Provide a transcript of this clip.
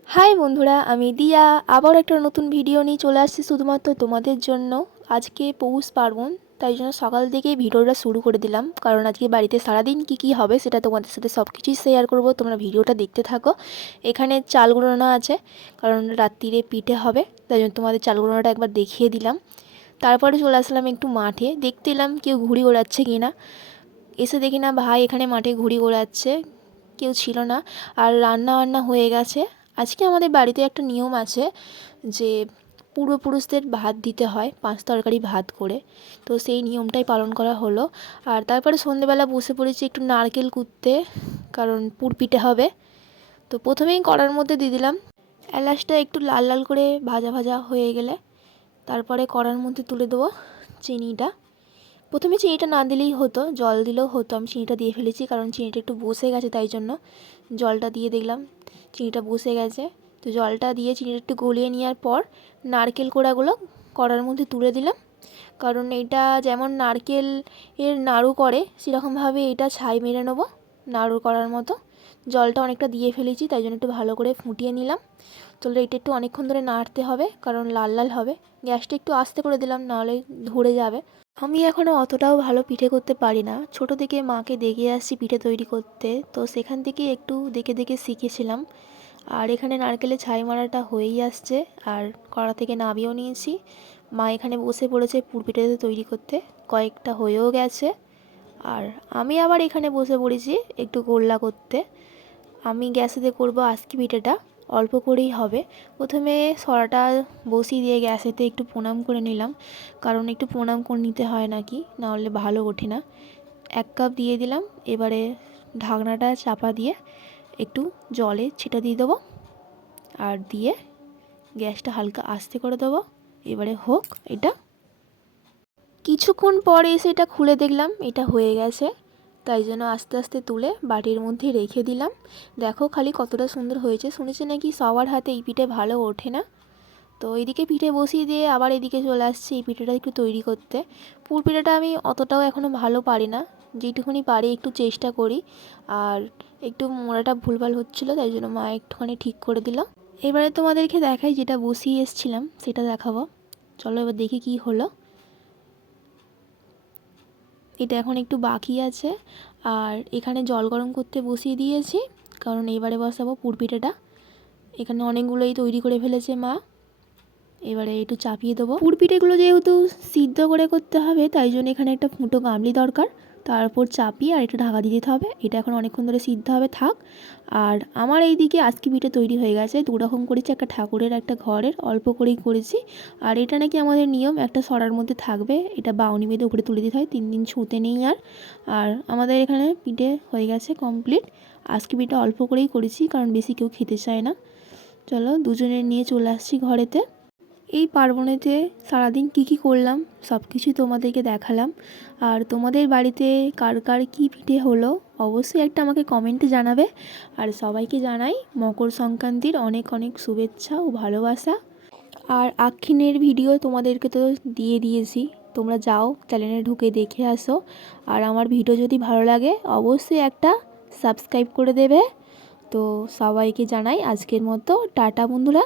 High বন্ধুরা, আমি দিয়া আবার একটা নতুন ভিডিও নিয়ে চলে আসছি শুধুমাত্র তোমাদের জন্য। আজকে পৌষ পার্বণ, তাই জন্য সকাল থেকেই ভিডিওটা শুরু করে দিলাম, কারণ আজকে বাড়িতে সারাদিন কি হবে সেটা তোমাদের সাথে সব কিছুই শেয়ার করব। তোমরা ভিডিওটা দেখতে থাকো। এখানে চাল গুঁড়োনো আছে, কারণ রাত্রিরে পিঠে হবে, তাই জন্য তোমাদের চাল গুঁড়োনোটা একবার দেখিয়ে দিলাম। তারপরে চলে আসলাম একটু মাঠে, দেখতে এলাম কেউ ঘুড়ি ওড়াচ্ছে কি না। এসে দেখি না ভাই এখানে মাঠে ঘুড়ি ওড়াচ্ছে, কেউ ছিল না। আর রান্না বান্না হয়ে গেছে। আজকে আমাদের বাড়িতে একটা নিয়ম আছে যে পূর্বপুরুষদের ভাত দিতে হয়, 5 তরকারি ভাত করে। তো সেই নিয়মটাই পালন করা হলো। আর তারপরে সন্ধেবেলা বসে পড়েছি একটু নারকেল কুটতে, কারণ পুর পিঠে হবে। তো প্রথমেই কড়ার মধ্যে দিয়ে দিলাম। এলাচটা একটু লাল লাল করে ভাজা ভাজা হয়ে গেলে তারপরে কড়ার মধ্যে তুলে দেবো চিনিটা। প্রথমে চিনিটা না দিলেই হতো, জল দিলেও হতো। আমি চিনিটা দিয়ে ফেলেছি, কারণ চিনিটা একটু বসে গেছে, তাই জন্য জলটা দিয়ে দেখলাম চিনিটা বসে গেছে। তো জলটা দিয়ে চিনিটা একটু গলিয়ে নেওয়ার পর নারকেল কোড়াগুলো কড়ার মধ্যে তুলে দিলাম, কারণ এটা যেমন নারকেল এর নাড়ু করে সেরকমভাবে এটা ছাই মেরে নেবো নাড়ু করার মতো। জলটা অনেকটা দিয়ে ফেলেছি, তাই জন্য একটু ভালো করে ফুটিয়ে নিলাম। চলো এটা একটু অনেকক্ষণ ধরে নাড়তে হবে, কারণ লাল লাল হবে। গ্যাসটা একটু আস্তে করে দিলাম, নাহলে ধরে যাবে। আমি এখনও অতটাও ভালো পিঠে করতে পারি না, ছোটো থেকে মাকে দেখে আসছি পিঠে তৈরি করতে, তো সেখান থেকে একটু দেখে দেখে শিখেছিলাম। আর এখানে নারকেলের ছাই মারাটা হয়েই আসছে, আর কড়া থেকে নামিয়েও নিয়েছি। মা এখানে বসে পড়েছে পুর পিঠে তৈরি করতে, কয়েকটা হয়েও গেছে। আর আমি আবার এখানে বসে পড়েছি একটু গোল্লা করতে। আমি গ্যাসেতে করব আজকে পিঠেটা, অল্প করেই হবে। প্রথমে সরাটা বসিয়ে দিয়ে গ্যাসেতে একটু প্রণাম করে নিলাম, কারণ একটু প্রণাম করে নিতে হয় নাকি, নাহলে ভালো ওঠে না। 1 কাপ দিয়ে দিলাম। এবারে ঢাকনাটা চাপা দিয়ে একটু জলে ছিটা দিয়ে দেবো, আর দিয়ে গ্যাসটা হালকা আস্তে করে দেবো। এবারে হোক এটা। কিছুক্ষণ পরে এসে এটা খুলে দেখলাম এটা হয়ে গেছে, তাই জন্য আস্তে আস্তে তুলে বাটির মধ্যে রেখে দিলাম। দেখো খালি কতটা সুন্দর হয়েছে। শুনেছি নাকি সবার হাতে এই পিঠে ভালো ওঠে না। তো এইদিকে পিঠে বসিয়ে দিয়ে আবার এদিকে চলে আসছি এই পিঠেটা একটু তৈরি করতে। পুর পিঠেটা আমি অতটাও এখনও ভালো পারি না, যেটুকুনি পারি একটু চেষ্টা করি। আর একটু মোড়াটা ভুলভাল হচ্ছিলো, তাই জন্য মা একটুখানি ঠিক করে দিল। এবারে তোমাদেরকে দেখাই, যেটা বসিয়ে এসছিলাম সেটা দেখাবো। চলো এবার দেখি কি হলো। এটা এখন একটু বাকি আছে। আর এখানে জল গরম করতে বসিয়ে দিয়েছি, কারণ এবারে বসাবো পুর পিঠেটা। এখানে অনেকগুলোই তৈরি করে ফেলেছে মা। এবারে একটু চাপিয়ে দেবো। পুর পিঠেগুলো যেহেতু সিদ্ধ করে করতে হবে, তাই জন্য এখানে একটা ফুটো গামলি দরকার। তারপর চাপিয়ে আর এটা ঢাকা দিয়ে দিতে হবে। এটা এখন অনেকক্ষণ ধরে সিদ্ধ হবে, থাক। আর আমার এই দিকে আজকে পিঠে তৈরি হয়ে গেছে। 2 রকম করেছি, একটা ঠাকুরের একটা ঘরের, অল্প করেই করেছি। আর এটা নাকি আমাদের নিয়ম একটা সরার মধ্যে থাকবে, এটা বাউনি বেঁধে উপরে তুলে দিতে হয়, 3 দিন ছুঁতে নেই। আর আমাদের এখানে পিঠে হয়ে গেছে কমপ্লিট। আজকে পিঠে অল্প করেই করেছি, কারণ বেশি কেউ খেতে চায় না। চলো দুজনে নিয়ে চলে আসছি ঘরেতে। এই পার্বণেতে সারাদিন কি করলাম সব কিছুই তোমাদেরকে দেখালাম। আর তোমাদের বাড়িতে কার কার কী পিঠে হলো অবশ্যই একটা আমাকে কমেন্টে জানাবে। আর সবাইকে জানাই মকর সংক্রান্তির অনেক অনেক শুভেচ্ছা ও ভালোবাসা। আর আক্ষিনের ভিডিও তোমাদেরকে তো দিয়ে দিয়েছি, তোমরা যাও চ্যানেলে ঢুকে দেখে আসো। আর আমার ভিডিও যদি ভালো লাগে অবশ্যই একটা সাবস্ক্রাইব করে দেবে। তো সবাইকে জানাই আজকের মতো টাটা বন্ধুরা।